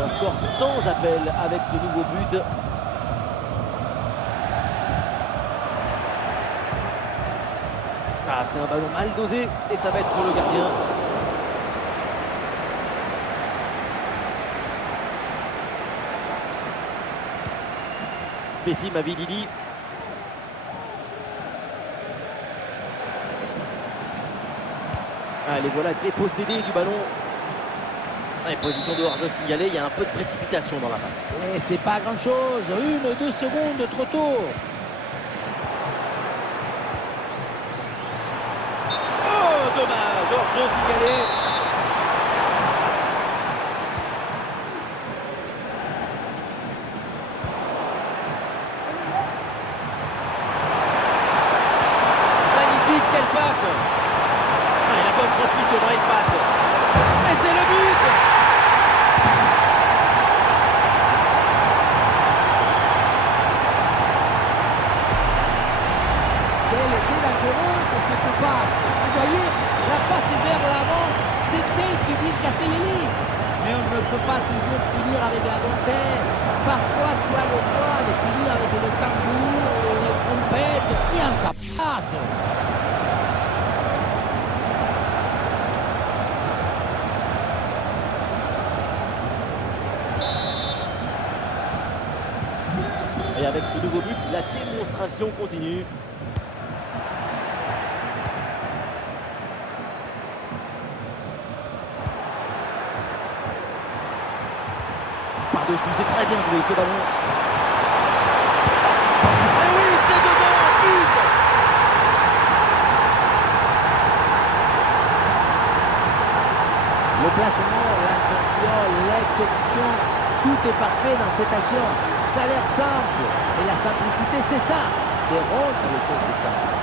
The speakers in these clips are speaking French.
un score sans appel avec ce nouveau but. Ah, c'est un ballon mal dosé et ça va être pour le gardien. Stéphie Mavididi. Allez, voilà, dépossédé du ballon. Allez, position de hors-jeu signalée, il y a un peu de précipitation dans la passe. Et c'est pas grand-chose, 1-2 secondes trop tôt. Oh, dommage, hors-jeu signalé. Magnifique, quelle passe. Allez, la bonne transmission dans l'espace. Et c'est le but. Quelle était dangereuse cette passe. Vous voyez, la passe est vers l'avant, c'est elle qui vient casser les lignes. Mais on ne peut pas toujours finir avec la dentelle. Parfois, tu as le droit de finir avec le tambour, les trompettes, bien ça passe. Et avec ce nouveau but, la démonstration continue. Par-dessus, c'est très bien joué ce ballon. Et oui, c'est dedans, but! Le placement, l'intention, l'exécution, tout est parfait dans cette action. Ça a l'air simple. Et la simplicité, c'est ça. C'est rendre les choses simples.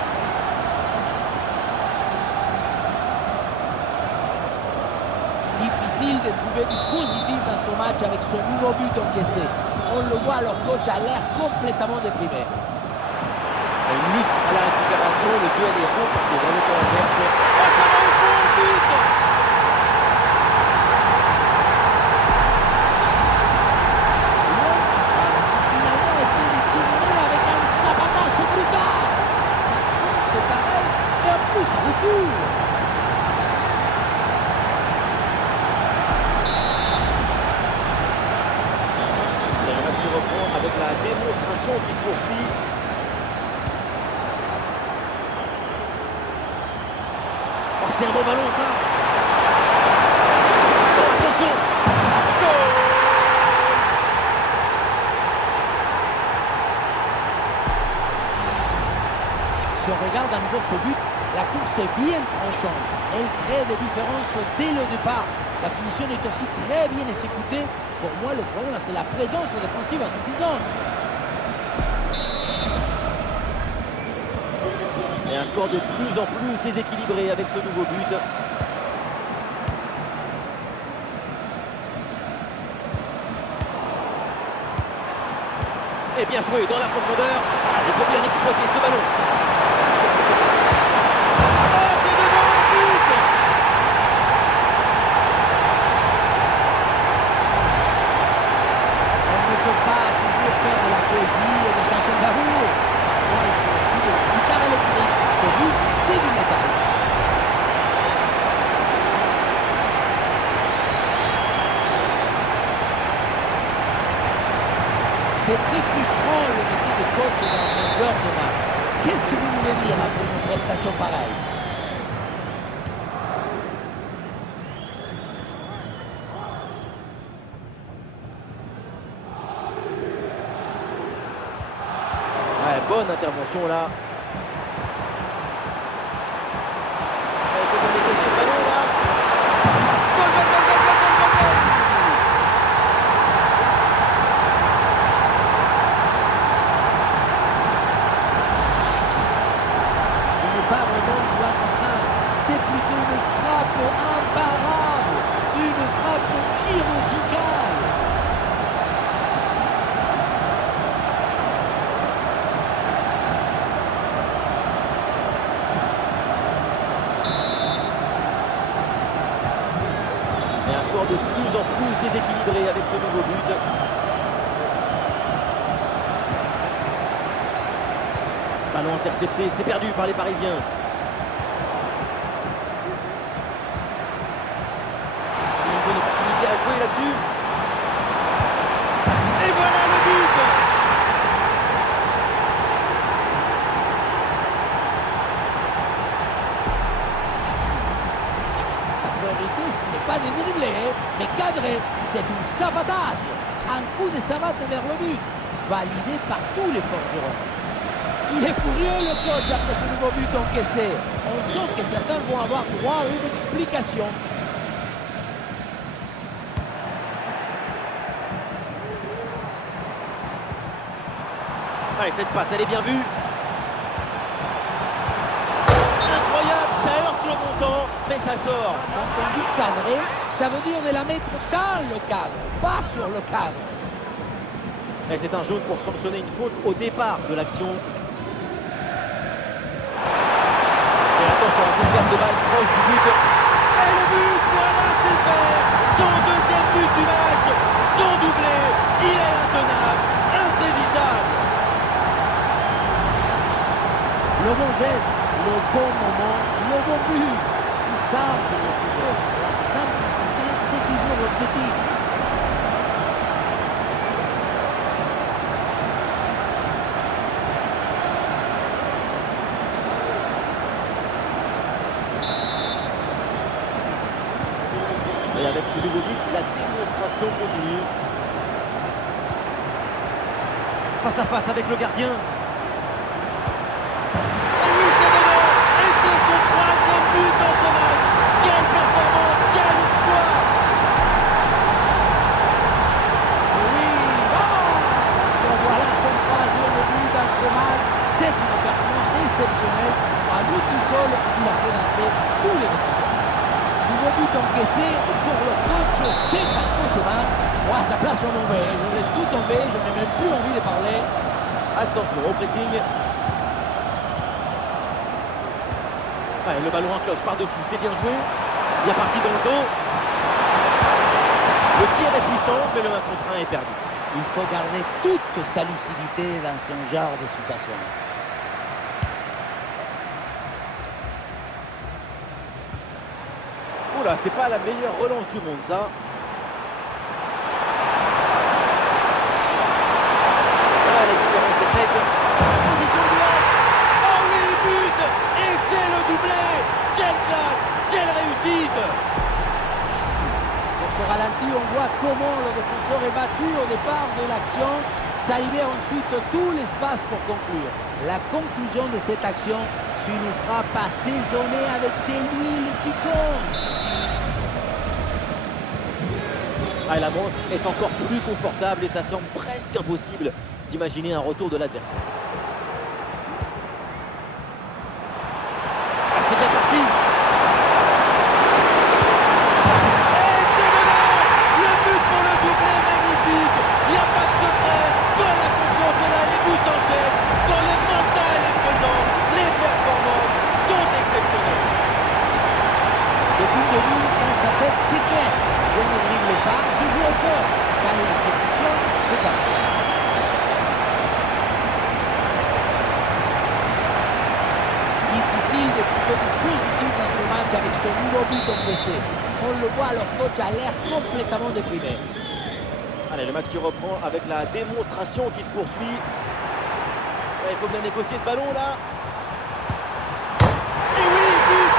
Difficile de trouver du positif dans ce match avec ce nouveau but encaissé. On le voit, leur coach a l'air complètement déprimé. Une lutte à la récupération, le duel est remporté dans le camp adverse. Oh, ça va au fond, but! Finalement, été détourné avec un sabotage brutal. Ça compte pareil, et en plus, il refoule. Et le match se reprend avec la démonstration qui se poursuit. Oh, c'est un bon ballon, ça! Oh, attention! Goal! Si on regarde à nouveau ce but, la course est bien tranchante. Elle crée des différences dès le départ. La finition est aussi très bien exécutée. Pour moi, le problème, c'est la présence défensive insuffisante. Et un score de plus en plus déséquilibré avec ce nouveau but. Et bien joué dans la profondeur. Il faut bien exploiter ce ballon. Oh, c'est dedans, but! On ne peut pas toujours faire de la poésie et des chansons d'amour. Parfois, il faut aussi de la guitare électrique. Ce but, c'est du métal. C'est très frustrant le métier de coach dans ce genre de match. Qu'est-ce que vous voulez dire après une prestation pareille? Ouais, bonne intervention là. Il faut bien négocier ce ballon là. Goal, goal, goal, goal, goal, goal, goal, goal. Ce n'est pas vraiment une loi contrainte, c'est plutôt une frappe imparable, une frappe chirurgicale. score de plus en plus déséquilibré avec ce nouveau but. Ballon intercepté, c'est perdu par les Parisiens. Une bonne opportunité à jouer là-dessus. Et voilà le but! Sa priorité, ce n'est pas de dribbler, mais cadrer. C'est une savatasse. Un coup de savate vers le but, validé par tous les forgerons. Il est furieux le coach après ce nouveau but encaissé. On sent que certains vont avoir droit à une explication. Ouais, cette passe, elle est bien vue. Incroyable, ça heurte le montant, mais ça sort. Quand on dit cadrer, ça veut dire de la mettre dans le cadre, pas sur le cadre. Et c'est un jaune pour sanctionner une faute au départ de l'action. Et attention à cette perte de balle proche du but. Et le but, voilà, c'est fait. Son deuxième but du match, son doublé. Il est intenable, insaisissable. Le bon geste, le bon moment, le bon but. C'est simple le football. La simplicité, c'est toujours l'objectif. Et avec ce nouveau but, la démonstration continue. Face à face avec le gardien. Et oui, c'est dedans. Et c'est son troisième but dans ce match. Quelle performance, quel exploit. Et oui, vamos! Et voilà son troisième but dans ce match. C'est une performance exceptionnelle. À lui tout seul, il a fait danser tous les défenseurs. Nouveau but encaissé pour le coach, c'est un cauchemar. Moi, sa place sur mon mauvais. Je laisse tout tomber, je n'ai même plus envie de parler. Attention au pressing. Ouais, le ballon en cloche par-dessus, c'est bien joué. Bien parti dans le dos. Le tir est puissant, mais le 1 contre 1 est perdu. Il faut garder toute sa lucidité dans ce genre de situation. Oula, c'est pas la meilleure relance du monde, ça. Ah, la différence est faite. Position de droite. Oh oui, but. Et c'est le doublé. Quelle classe, quelle réussite. Dans ce ralenti, on voit comment le défenseur est battu au départ de l'action. Ça libère ensuite tout l'espace pour conclure. La conclusion de cette action, c'est une frappe assaisonnée avec de l'huile piquante. Ah, l'avance est encore plus confortable et ça semble presque impossible d'imaginer un retour de l'adversaire. Ah, c'est bien parti. Et c'est dedans. Le but pour le doublé, magnifique. Il n'y a pas de secret. Quand la confiance est là, les buts s'enchaînent. Quand le mental est présent, les performances sont exceptionnelles. Depuis le début, dans sa tête, c'est clair. Je ne dribble pas, je joue au fort. Quand l'exécution, c'est parfait. Difficile de trouver du positif dans ce match avec ce nouveau but encaissé. On le voit, leur coach a l'air complètement déprimé. Allez, le match qui reprend avec la démonstration qui se poursuit. Ouais, il faut bien négocier ce ballon là. Et oui, but.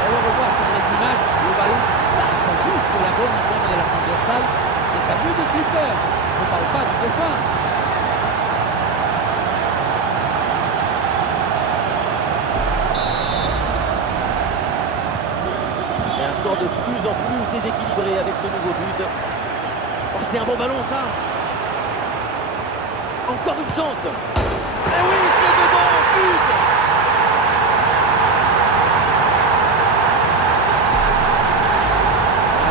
On le revoit sur les images, le ballon tape juste la bonne zone de la transversale. C'est un but de flipper. Je ne parle pas du dauphin. Et un score de plus en plus déséquilibré avec ce nouveau but. Oh, c'est un bon ballon ça. Encore une chance. Et oui, c'est dedans, but.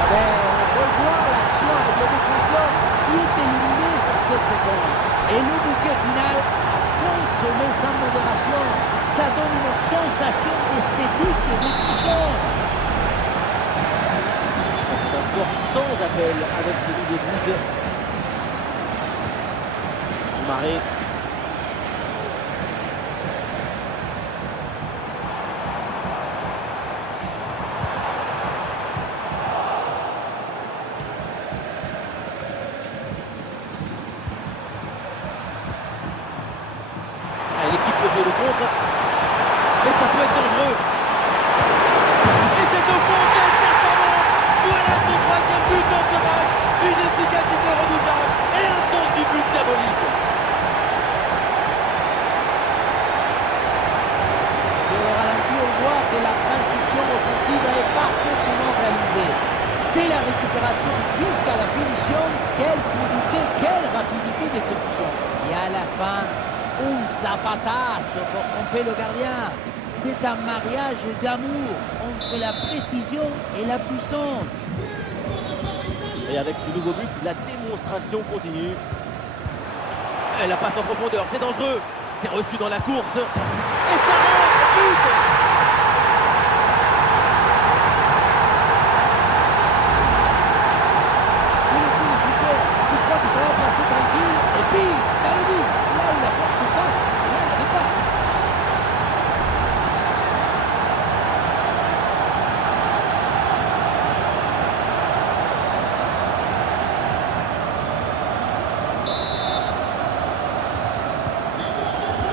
On revoit l'action avec le défenseur qui est éliminé sur cette séquence. Et le bouquet final consommé sans modération. innovation esthétique et de puissance. C'est un score sans appel avec ce nouveau but. Soumaré. L'équipe peut jouer le contre, mais ça peut être dangereux. Et c'est au fond, quelle performance! Voilà son troisième but dans ce match. Une efficacité redoutable et un sens du but diabolique. Sur le ralenti, on voit que la transition offensive est parfaitement réalisée. Dès la récupération jusqu'à la finition, quelle fluidité, quelle rapidité d'exécution. Et à la fin, un zapatazo pour tromper le gardien. C'est un mariage d'amour entre la précision et la puissance. Et avec ce nouveau but, la démonstration continue. Et la passe en profondeur, c'est dangereux. C'est reçu dans la course. Et ça rentre, but! C'est le coup du corps. Tu crois que ça va passer tranquille. Et puis, dans le but, là où la force passe, rien ne dépasse.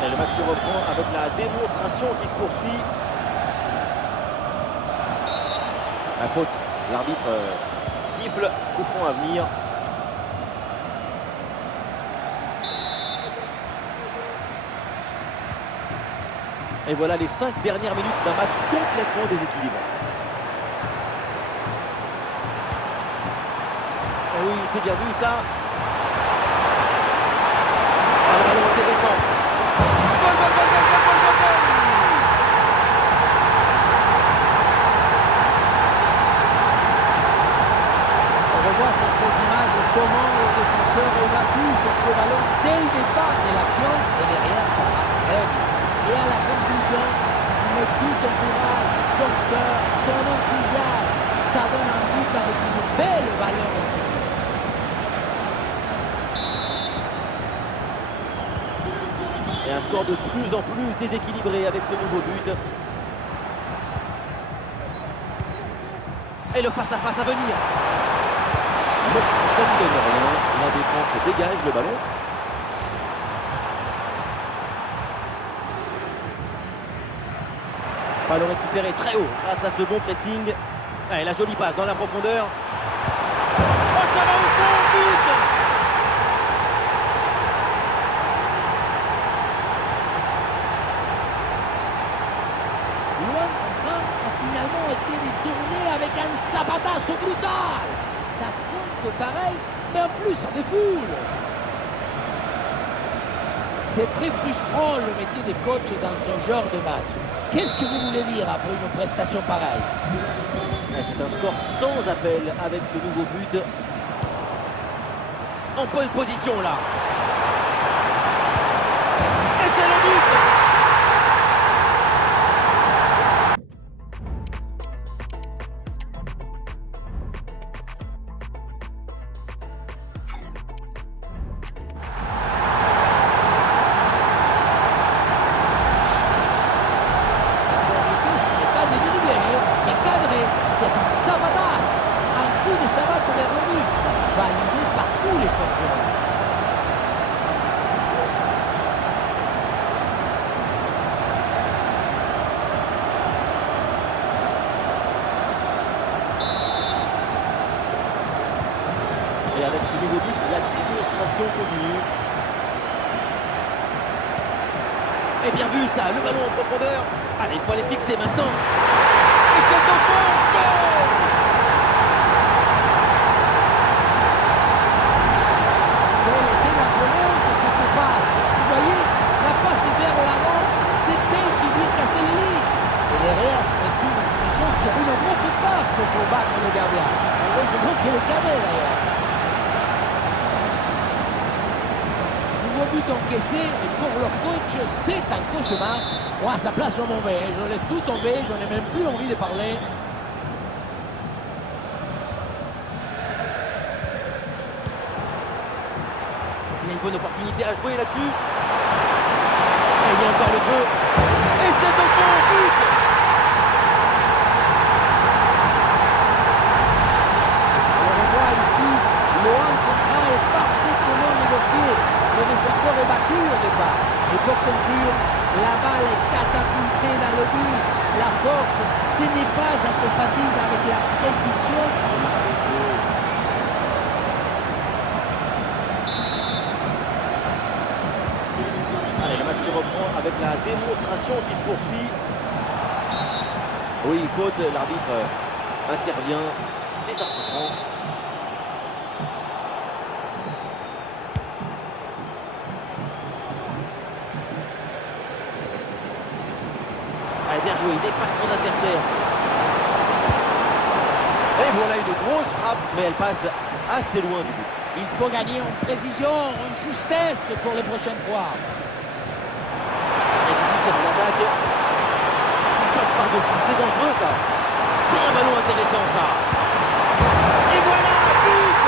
Et le match qui reprend avec la démonstration qui se poursuit. La faute, l'arbitre siffle, coup franc à venir. Et voilà les 5 dernières minutes d'un match complètement déséquilibré. Oh oui, c'est bien vu ça. Ah, le ballon intéressant. Goal, goal, goal, goal, goal, goal, goal, goal! On revoit sur ces images comment le défenseur évacue sur ce ballon dès le départ de l'action et derrière ça va très bien. Et à la conclusion, tu mets tout ton courage, ton cœur, ton enthousiasme. Ça donne un but avec une belle valeur esthétique. Et un score de plus en plus déséquilibré avec ce nouveau but. Et le face-à-face à venir. Bon, ça ne donne rien. La défense dégage le ballon. Ballon récupéré très haut grâce à ce bon pressing. Et la jolie passe dans la profondeur. Oh, ça va au fond, but! Loin contraint a finalement été détourné avec un zapatazo brutal. Ça compte pareil, mais en plus ça défoule. C'est très frustrant le métier de coach dans ce genre de match. Qu'est-ce que vous voulez dire après une prestation pareille? C'est un score sans appel avec ce nouveau but. En bonne position là. Et c'est le but! Et avec ce nouveau but, la démonstration continue. Et bien vu ça, le ballon en profondeur. Allez, il faut aller fixer maintenant. Et c'est au fond, goal! Quelle était la violence, ce qui passe. Vous voyez, la passe est vers l'avant, c'est elle qui vient casser les lignes. Et derrière, c'est une finition sur une grosse frappe pour battre le gardien. Heureusement qu'il est cadré d'ailleurs. Nouveau but encaissé et pour leur coach, c'est un cauchemar. Moi, à sa place, je m'en vais. Je laisse tout tomber, j'en ai même plus envie de parler. Il y a une bonne opportunité à jouer là-dessus. Et il y a encore le feu. Et c'est au fond, but! On voit ici, le 1 contre 1 est parfaitement négocié. Le défenseur est battu au départ. Et pour conclure, la balle est catapultée dans le but. La force, ce n'est pas incompatible avec la précision. Allez, le match qui reprend avec la démonstration qui se poursuit. Oui, faute, l'arbitre intervient. C'est un coup franc. Allez, bien joué, il efface son adversaire. Et voilà une grosse frappe, mais elle passe assez loin du but. Il faut gagner en précision, en justesse pour les prochaines fois. C'est en attaque. Il passe par-dessus. C'est dangereux, ça. C'est un ballon intéressant, ça. Et voilà, but!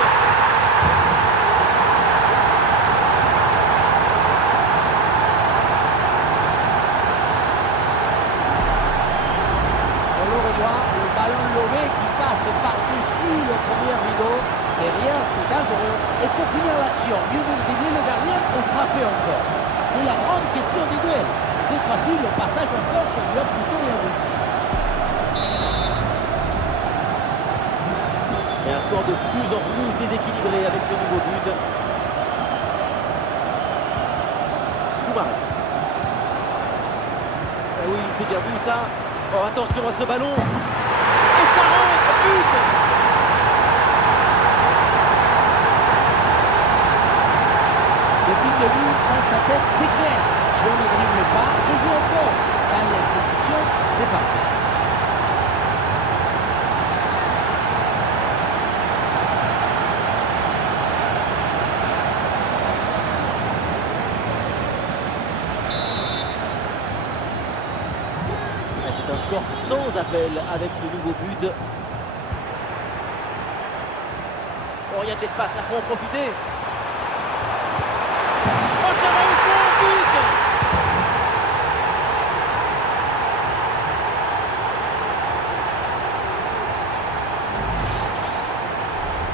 On le revoit, le ballon lobé qui passe par-dessus le premier rideau. Derrière, c'est dangereux. Et pour finir l'action, mieux vaut dribbler le gardien ou frapper en force. C'est la grande question du duel. C'est facile, le passage en force, on lui a plutôt bien réussi. Et un score de plus en plus déséquilibré avec ce nouveau but. Soumaré. Eh oui, c'est bien vu, ça. Oh, attention à ce ballon. Et ça rentre, but! Depuis le début, dans sa tête, c'est clair. Je ne dribble pas, je joue en force. Dans l'exécution, c'est parfait. C'est un score sans appel avec ce nouveau but. Oh, il y a de l'espace, là, faut en profiter. Oh, ça va au fond, but!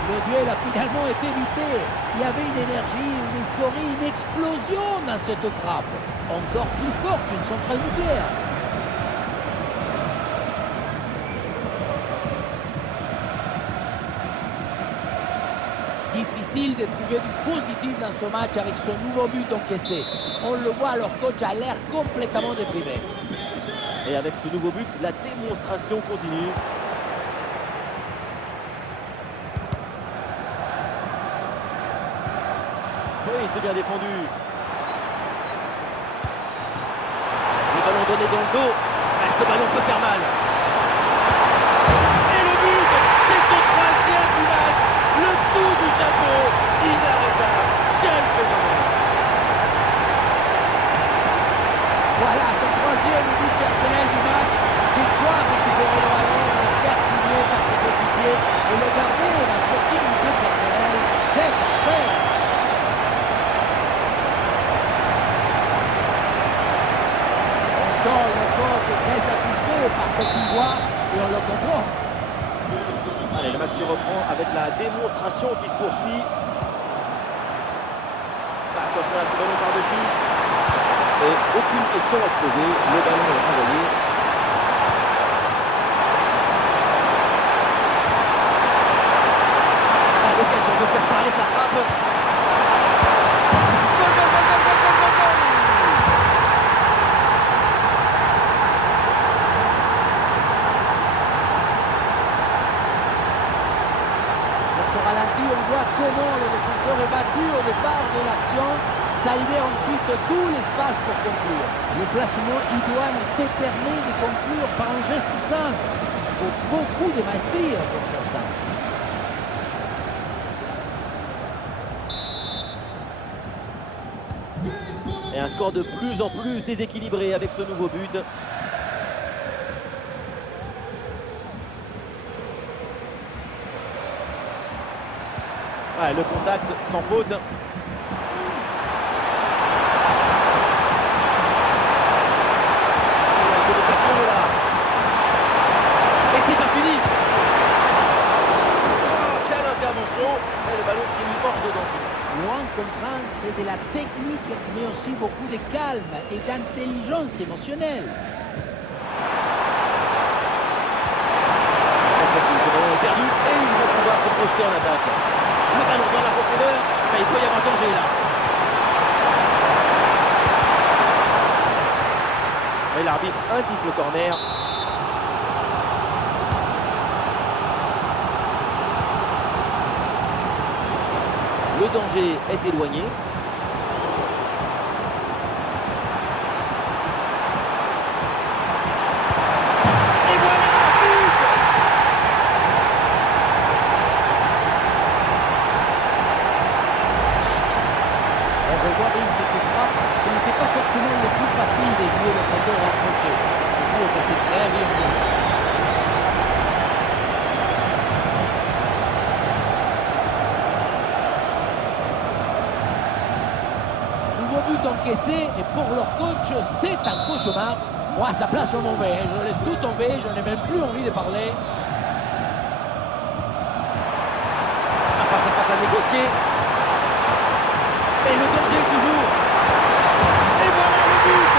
Le duel a finalement été évité. Il y avait une énergie, une euphorie, une explosion dans cette frappe. Encore plus forte qu'une centrale nucléaire. Difficile de trouver du positif dans ce match avec ce nouveau but encaissé. On le voit, leur coach a l'air complètement déprimé. Et avec ce nouveau but, la démonstration continue. Oui, c'est bien défendu. Le ballon donné dans le dos. Ah, ce ballon peut faire mal. Et le but, c'est son troisième du match. Le coup du chapeau, inarrêtable. Quel phénomène. Voilà son troisième but personnel du match. Il doit récupérer le ballon, le faire signer par ses coéquipiers et le garder dans ce petit but personnel. C'est parfait. On sent le coach très satisfait par ce qu'il voit et on le comprend. Allez, le match qui reprend avec la démonstration qui se poursuit. Attention à ce ballon par-dessus. Et aucune question à se poser. Le ballon est renvoyé. À l'occasion de faire parler sa frappe. Goal, goal, goal, goal, goal, goal, goal, goal. Dans ce ralenti, on voit comment le défenseur est battu au départ de l'action. Ça libère ensuite tout l'espace pour conclure. Le placement idoine te permet de conclure par un geste simple. Il faut beaucoup de maestria pour faire ça. Et un score de plus en plus déséquilibré avec ce nouveau but. Ouais, le contact sans faute. La communication est là. Et c'est pas fini. Quelle intervention. Et le ballon qui est mis hors de danger. Loin contre un, c'est de la technique, mais aussi beaucoup de calme et d'intelligence émotionnelle. Ce ballon est perdu et ils vont pouvoir se projeter en attaque. Le ballon dans la profondeur, mais il peut y avoir danger là. Et l'arbitre indique le corner. Le danger est éloigné. Et voilà, but! On revoit bien cette frappe, ce n'était pas forcément le plus facile de jouer le compteur rapproché. Je trouve que c'est très bien fait. Nouveau but encaissé et pour leur coach, c'est un cauchemar. Moi, à sa place, je m'en vais. Je laisse tout tomber, je n'ai même plus envie de parler. Un face à face à négocier. Et le danger toujours. Et voilà le but!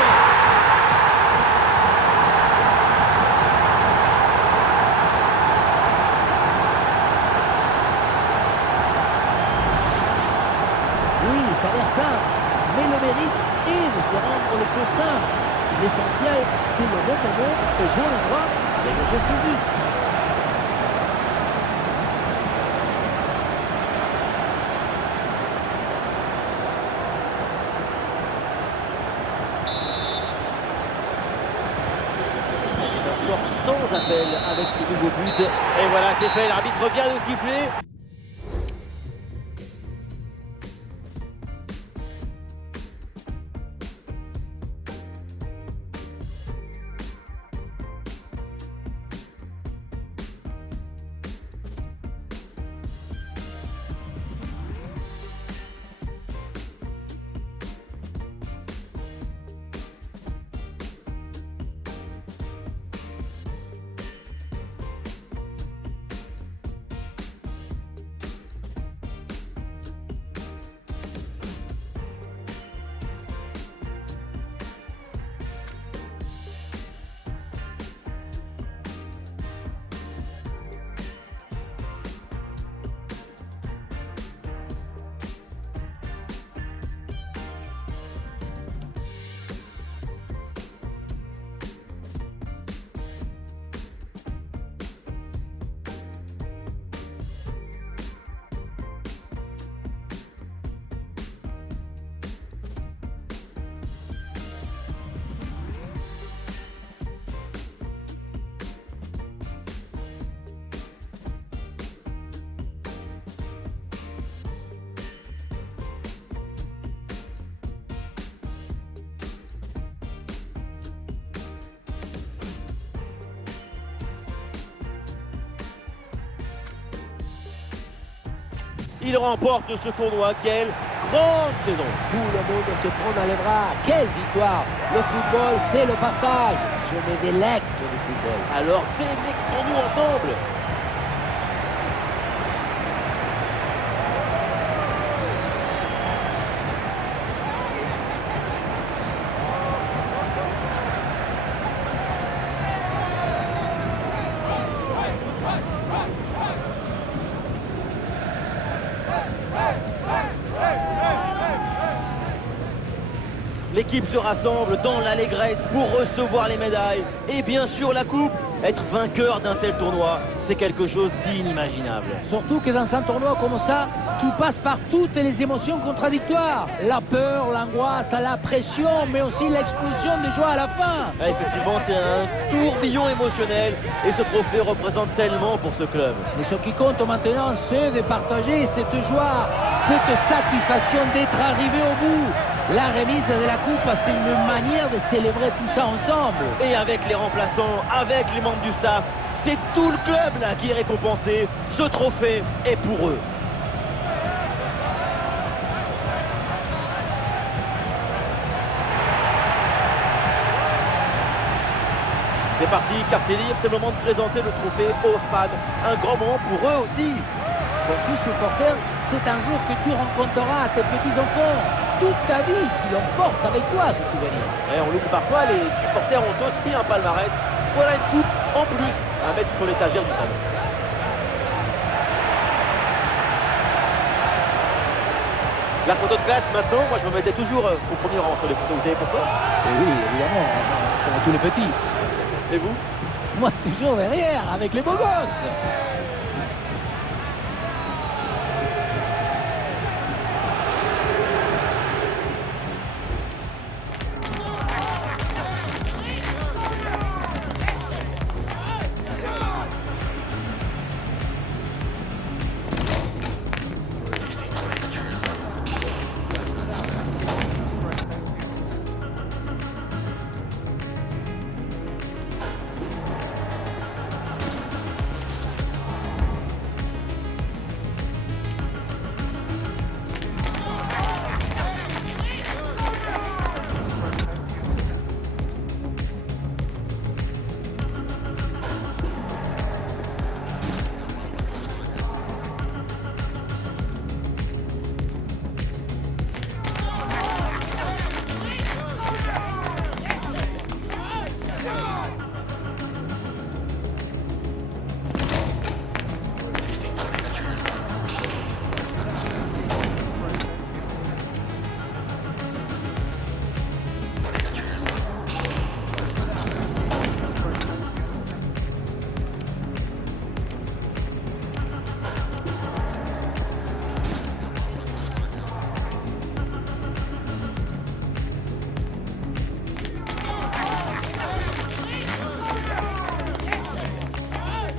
Oui, ça a l'air simple, mais le mérite est de se rendre les choses simples. L'essentiel, c'est le bon moment, au bon endroit, et le geste juste. C'est un score sans appel avec ce nouveau but. Et voilà, c'est fait, l'arbitre vient de siffler. Il remporte ce tournoi. Quelle grande saison! Tout le monde se prend dans les bras. Quelle victoire! Le football, c'est le partage. Je me délecte du football. Alors délectons-nous ensemble! L'équipe se rassemble dans l'allégresse pour recevoir les médailles et bien sûr la coupe. Être vainqueur d'un tel tournoi, c'est quelque chose d'inimaginable. Surtout que dans un tournoi comme ça, tu passes par toutes les émotions contradictoires. La peur, l'angoisse, la pression, mais aussi l'explosion de joie à la fin. Ah, effectivement, c'est un tourbillon émotionnel et ce trophée représente tellement pour ce club. Mais ce qui compte maintenant, c'est de partager cette joie, cette satisfaction d'être arrivé au bout. La remise de la coupe, c'est une manière de célébrer tout ça ensemble. Et avec les remplaçants, avec les membres du staff, c'est tout le club là qui est récompensé. Ce trophée est pour eux. C'est parti, quartier libre, c'est le moment de présenter le trophée aux fans. Un grand moment pour eux aussi. Pour tout supporter, c'est un jour que tu rencontreras tes petits-enfants. Toute ta vie, tu l'emportes avec toi, ce souvenir. Et on l'oublie parfois, les supporters ont aussi un palmarès. Voilà une coupe en plus à mettre sur l'étagère du salon. La photo de classe maintenant, moi je me mettais toujours au premier rang sur les photos. Vous savez pourquoi? Et oui, évidemment, comme tous les petits. Et vous? Moi, toujours derrière, avec les beaux gosses.